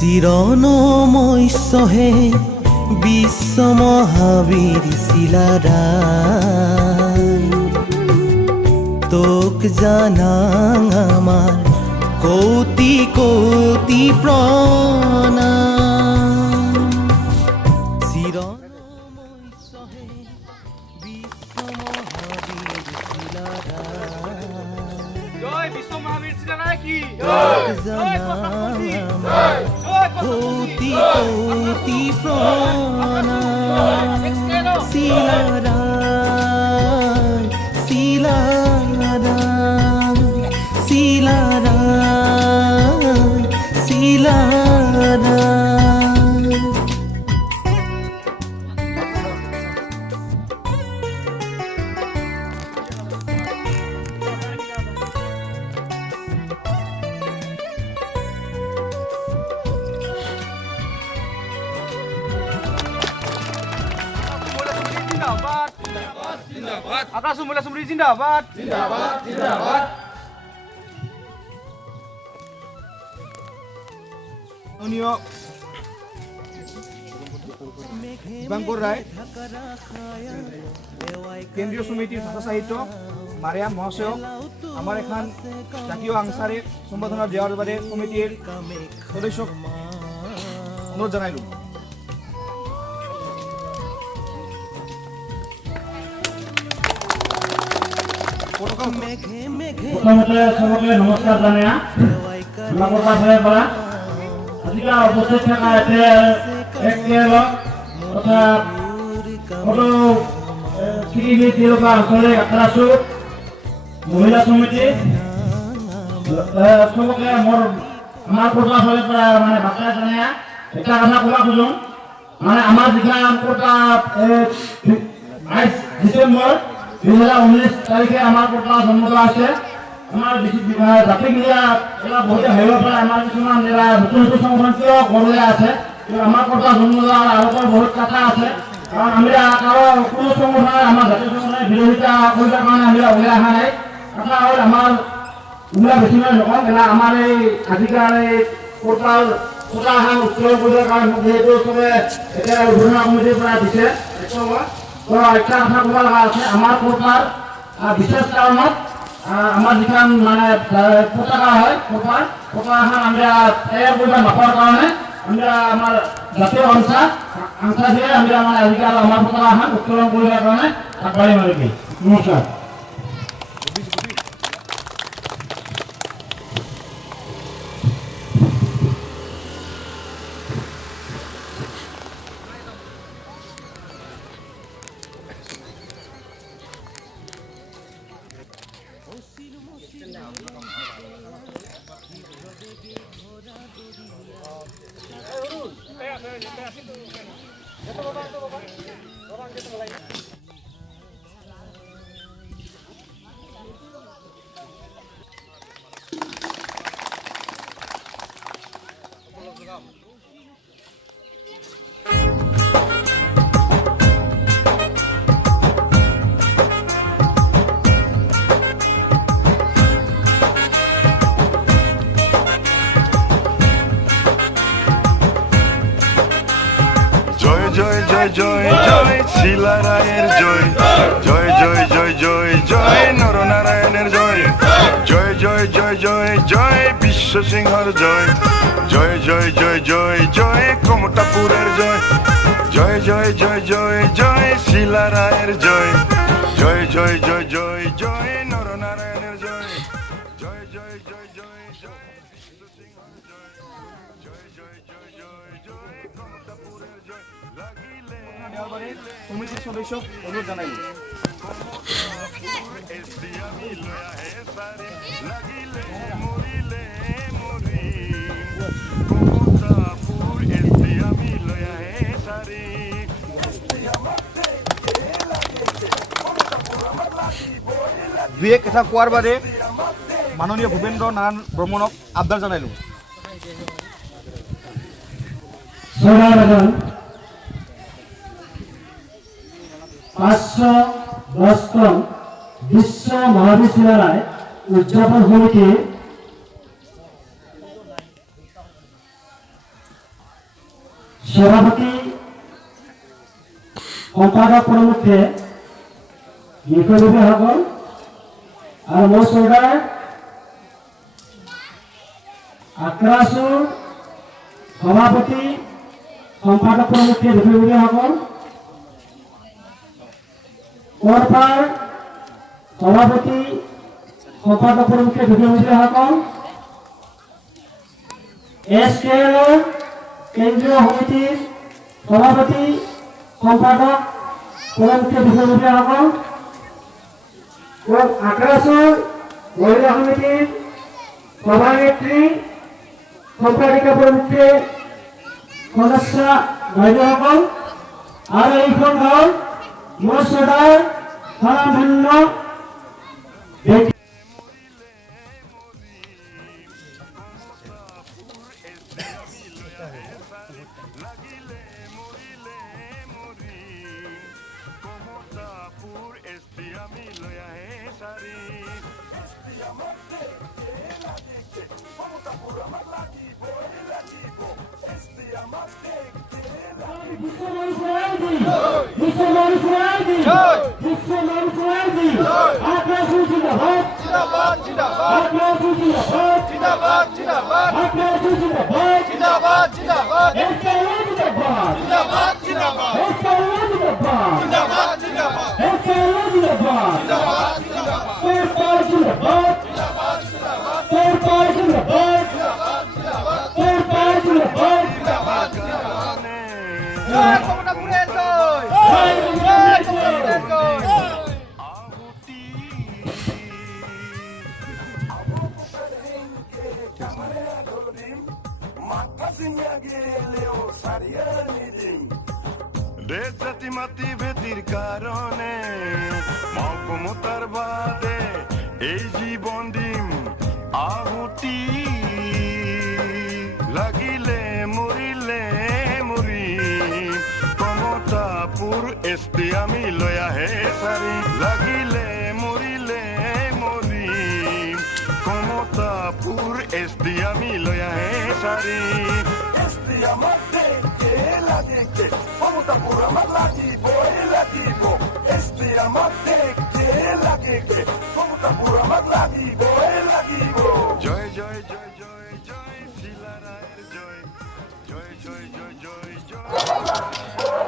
চিৰণময় চহে বিশ্ব মহাবীৰ চিলাৰাই তোক জানাং আমাৰ কোটি কোটি প্ৰণাম চিৰণময় চহে বিশ্ব মহাবীৰ চিলাৰাই জয় বিশ্ব মহাবীৰ সিলাৰায় কি তোক জানাং আমাৰ কোটি কোটি প্ৰণাম চিলাৰাই চিলাৰাই চিলাৰাই চিলাৰাই আকাশ মোলা সুমরি জিন্দাবাদ জিন্দাবাদ জিন্দাবাদ মাননীয় দীপাঙ্কর রায় কেন্দ্রীয় সমিতির ভাষা সাহিত্য মারিয়াম মহাশয় আমার এখন জাতীয় আংসারে সম্বোধনা দেওয়ার বাদে সমিতির সদস্য অনুরোধ জানাইলো প্রথমতে সকলকে নমস্কার জানাই আমার কাছে পৰা আজিকা উপস্থিত থাকা এতে একেলগ তথা ফটো কিনি দিলকা আঞ্চলিক আখৰাসু মহিলা সমিতি সকলকে আমাৰ কোটা হলে পৰা মানে বাৰ্তা জানাই এটা কথা ক'ব খুজো মানে আমাৰ যিখন কোটা 22 ডিসেম্বৰ 2019 তাৰিখে আমাৰ কোটা জন্মদিন আছে আমাৰ জাতিক মিডিয়া এৰা বহুত হেৰিব পাৰে আমাৰ কিছুমান এৰা নতুন নতুন সংগঠন কিয় গঢ়লৈ আছে আমাৰ কোটা জন্মদিন আৰু বহুত কথা আছে কাৰণ আমি কাৰো কোনো সংগঠন আমাৰ জাতীয় সংগঠনে বিৰোধিতা কৰিবৰ কাৰণে আমি ওলাই অহা নাই কথা হ'ল আমাৰ ওলাই বেছি নহয় নকওঁ কেলা আমাৰ এই আজিকাল এই কোটাখন উত্তোলন কৰিবৰ কাৰণে যিহেতু চবে এতিয়া উদ্বোধন কমিটিৰ পৰা দিছে তো একটা কথা ক'ব লগা আছে আমাৰ কোটাৰ বিশেষ কাৰণত আমাৰ যিখন মানে পতাকা হয় পতাকাখন আমি তৈয়াৰ কৰিব নাপাৰ কাৰণে আমি আমাৰ জাতীয় আংসা দিয়ে আমি আমাৰ আজিকালি আমাৰ পতাকাখন উত্তোলন কৰিবৰ কাৰণে আগবাঢ়িম আৰু কি নমস্কাৰ জয় জয় জয় জয় শিলারায়ের জয় জয় জয় জয় জয় জয় নরনারায়ণের জয় জয় জয় জয় জয় জয় বিশ্ব সিংহর জয় জয় জয় জয় জয় জয় কমতাপুরের জয় জয় জয় জয় জয় জয় শিলারায়ের জয় জয় জয় জয় জয় জয় নরনারায়ণের জয় জয় জয় জয় জয় জয় বিশ্ব সিংহর জয় জয় জয় জয় জয় জয় কমতাপুরের জয় লাগিলে সমিতির সদস্য অনুরোধ জানাইল লাগিলে মরিলে মরি কমতাপুর এসে আমি লয়া হে সারি দুই এক কথা কোৱাৰ বাদে মাননীয় ভূপেন্দ্ৰ নাৰায়ণ বৰ্মনক আবদাৰ জানাইলো 510তম বিশ্ব মহাবিদ্যালয় উদযাপন সমিতি সভাপতি সম্পাদক প্ৰমুখে বিষয়ববীয়াসকল আৰু মোৰ চৰকাৰে আক্ৰাসুৰ সভাপতি সম্পাদক প্ৰমুখে বিষয়ববীয়াসকল কোৰপাৰ সভাপতি সম্পাদক প্ৰমুখে বিষয়ববীয়াসকল SKL কেন্দ্ৰীয় সমিতিৰ সভাপতি সম্পাদক প্ৰমুখে বিষয়ববীয়াসকল আক্ৰাসুৰ মহিলা সমিতিৰ সভানেত্ৰী সম্পাদিকা প্ৰমুখে সদস্য বাইদেউসকল আৰু এইখন গাঁৱৰ মোৰ চৰকাৰ স্বনামধন্য ব্যক্তি দেশ জাতি মাতি ভেটির কারণে মমতার বাদে এই জীবন দিম আহুতি লাগিলে মরিলে মরিম কমতাপুর এসটি আমি লয়া হে সারি লাগিলে মরিলে মরিম কমতাপুর এসটি আমি লয়া হে সারি এসটি আমার দেখে লাগে কমতাপুর আমার লাগিব লাগিব এসটি আমার দেখে লাগে কমতাপুর আমার লাগিব লাগিব জয় জয় জয় জয় জয় শিলা রায়ের জয় জয় জয় জয় জয় জয়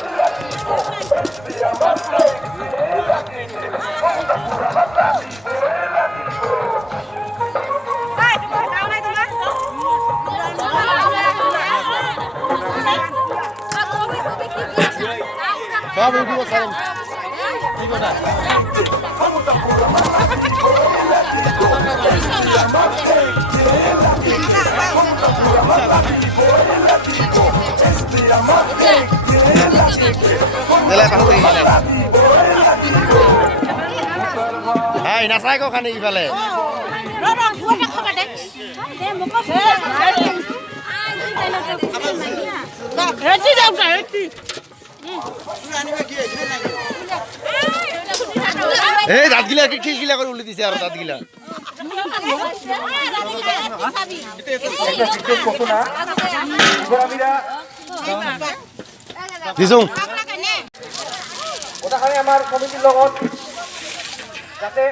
Hai, nasai kok kan ibale. Eh, daat gila gila করে উল্টে দিছে আর দাঁত গিলা। দিছুং। ওটাখানে আমার কমিটির লগত যাতে